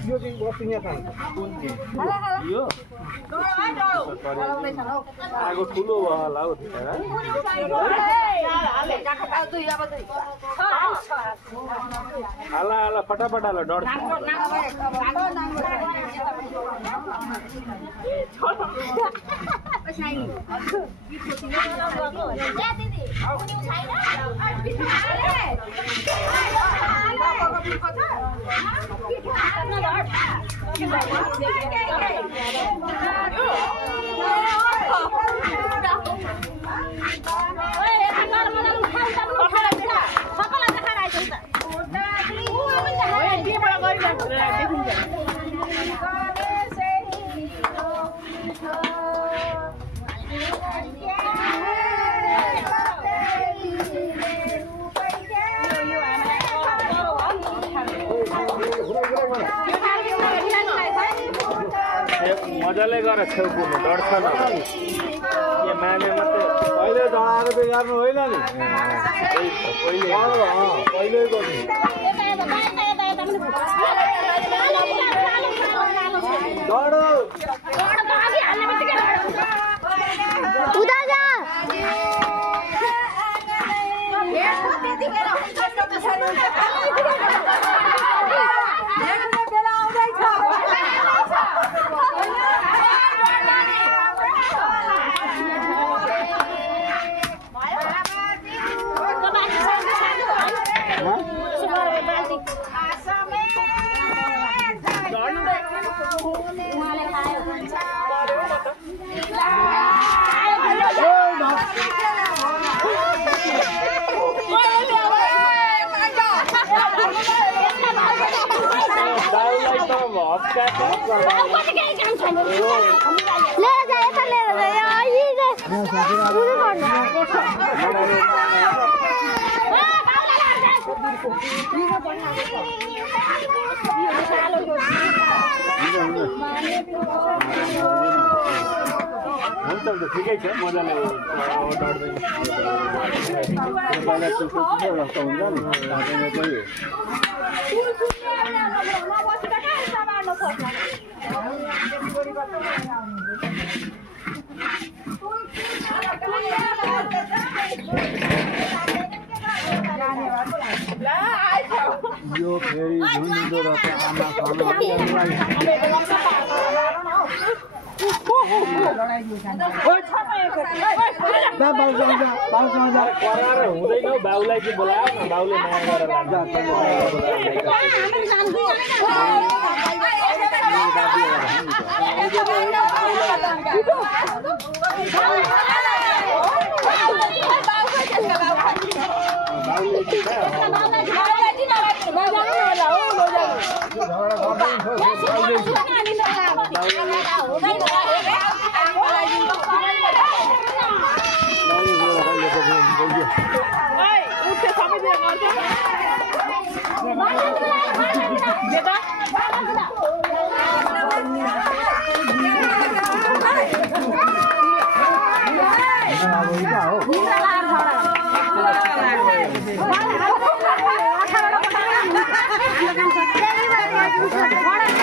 यो चाहिँ वस्तु यहाँ पाइन्छ यो आगो ठुलो होला हौ आला आला फटाफट आला डर मजाले गर छेउ पुग्नु डढ्छ न के माने मात्रै पहिले डढाएर चाहिँ गर्नु होइन नि पहिले गर्नु ठिकै छ मजाले यो फेरि धुनिदो रहेछ आमा हुँदैन बाउलाई चाहिँ बोलायो न बाउले माया गरेर